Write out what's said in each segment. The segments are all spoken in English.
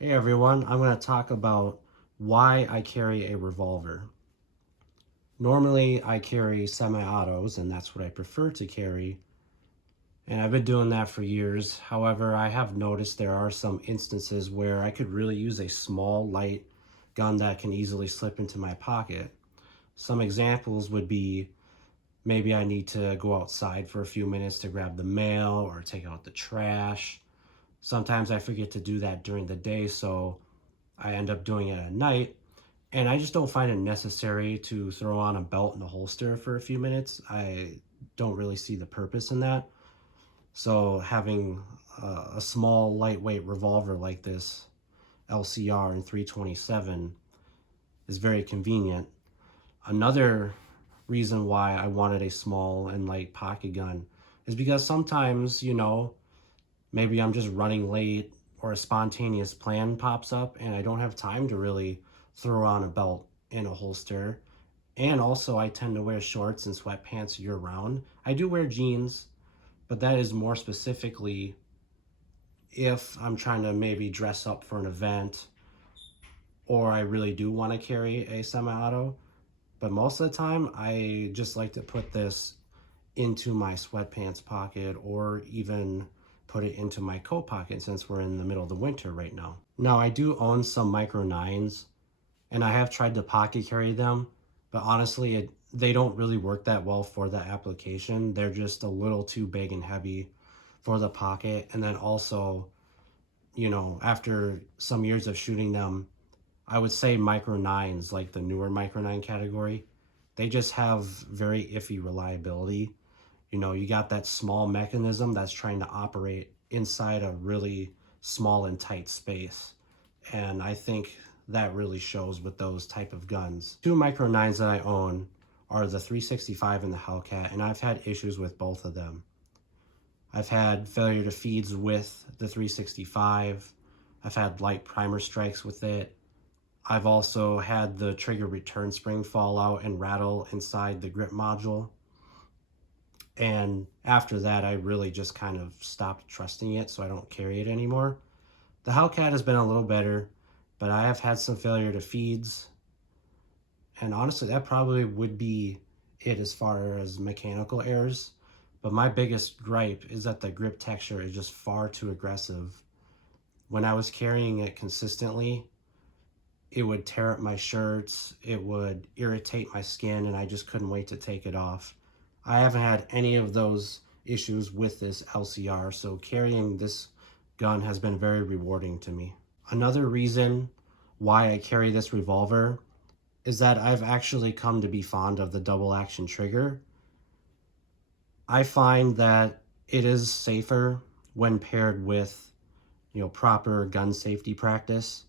Hey everyone, I'm going to talk about why I carry a revolver. Normally I carry semi-autos and that's what I prefer to carry. And I've been doing that for years. However, I have noticed there are some instances where I could really use a small, light gun that can easily slip into my pocket. Some examples would be maybe I need to go outside for a few minutes to grab the mail or take out the trash. Sometimes I forget to do that during the day, so I end up doing it at night, and I just don't find it necessary to throw on a belt and a holster for a few minutes. I don't really see the purpose in that. So having a small lightweight revolver like this LCR in 327 is very convenient. Another reason why I wanted a small and light pocket gun is because sometimes, maybe I'm just running late or a spontaneous plan pops up and I don't have time to really throw on a belt and a holster. And also, I tend to wear shorts and sweatpants year round. I do wear jeans, but that is more specifically if I'm trying to maybe dress up for an event or I really do want to carry a semi-auto. But most of the time, I just like to put this into my sweatpants pocket or even put it into my coat pocket since we're in the middle of the winter right now. Now, I do own some micro nines and I have tried to pocket carry them, but honestly, they don't really work that well for the application. They're just a little too big and heavy for the pocket. And then also, after some years of shooting them, I would say micro nines, like the newer micro nine category, they just have very iffy reliability. You got that small mechanism that's trying to operate inside a really small and tight space. And I think that really shows with those type of guns. Two micro nines that I own are the 365 and the Hellcat, and I've had issues with both of them. I've had failure to feeds with the 365. I've had light primer strikes with it. I've also had the trigger return spring fall out and rattle inside the grip module. And after that, I really just kind of stopped trusting it, so I don't carry it anymore. The Hellcat has been a little better, but I have had some failure to feeds. And honestly, that probably would be it as far as mechanical errors. But my biggest gripe is that the grip texture is just far too aggressive. When I was carrying it consistently, it would tear up my shirts, it would irritate my skin, and I just couldn't wait to take it off. I haven't had any of those issues with this LCR, so carrying this gun has been very rewarding to me. Another reason why I carry this revolver is that I've actually come to be fond of the double action trigger. I find that it is safer when paired with, proper gun safety practice.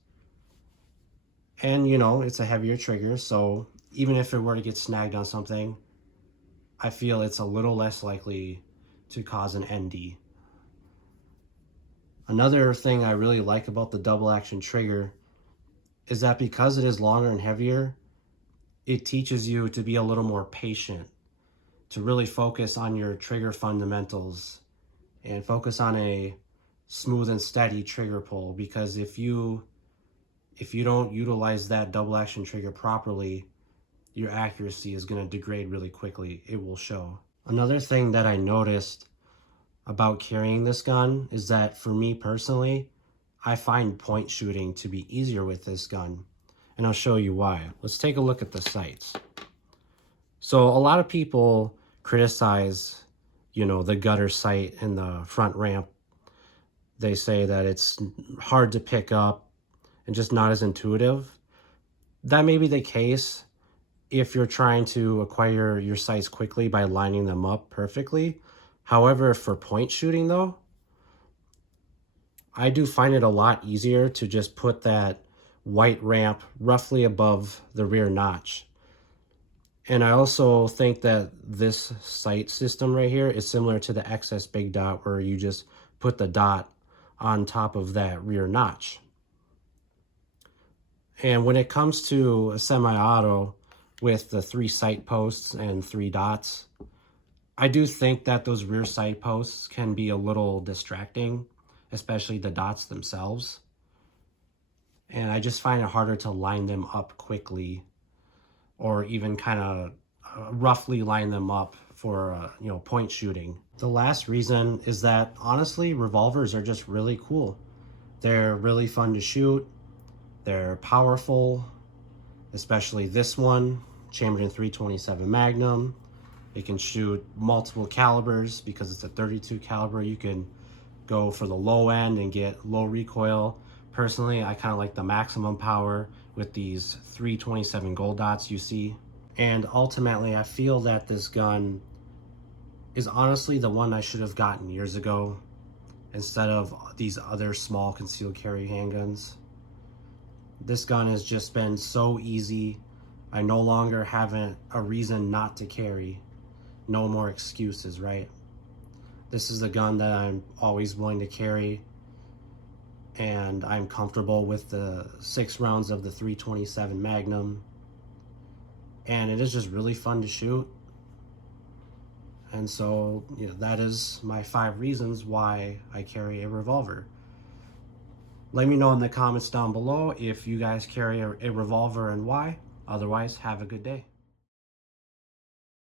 And, it's a heavier trigger, so even if it were to get snagged on something, I feel it's a little less likely to cause an ND. Another thing I really like about the double action trigger is that because it is longer and heavier, it teaches you to be a little more patient, to really focus on your trigger fundamentals and focus on a smooth and steady trigger pull, because if you don't utilize that double action trigger properly, your accuracy is going to degrade really quickly. It will show. Another thing that I noticed about carrying this gun is that for me personally, I find point shooting to be easier with this gun. And I'll show you why. Let's take a look at the sights. So a lot of people criticize, the gutter sight and the front ramp. They say that it's hard to pick up and just not as intuitive. That may be the case if you're trying to acquire your sights quickly by lining them up perfectly. However, for point shooting though, I do find it a lot easier to just put that white ramp roughly above the rear notch. And I also think that this sight system right here is similar to the XS Big Dot, where you just put the dot on top of that rear notch. And when it comes to a semi-auto with the 3 sight posts and 3 dots, I do think that those rear sight posts can be a little distracting, especially the dots themselves. and I just find it harder to line them up quickly, or even kind of roughly line them up for point shooting. The last reason is that honestly, revolvers are just really cool. They're really fun to shoot. They're powerful, especially this one, chambered in 327 Magnum. It can shoot multiple calibers because it's a 32 caliber. You can go for the low end and get low recoil. Personally, I kind of like the maximum power with these 327 gold dots you see. And ultimately, I feel that this gun is honestly the one I should have gotten years ago instead of these other small concealed carry handguns. This gun has just been so easy. I no longer have a reason not to carry. No more excuses, right? This is a gun that I'm always willing to carry, and I'm comfortable with the 6 rounds of the 327 Magnum, and it is just really fun to shoot. And so, that is my 5 reasons why I carry a revolver. Let me know in the comments down below if you guys carry a revolver and why. Otherwise, have a good day.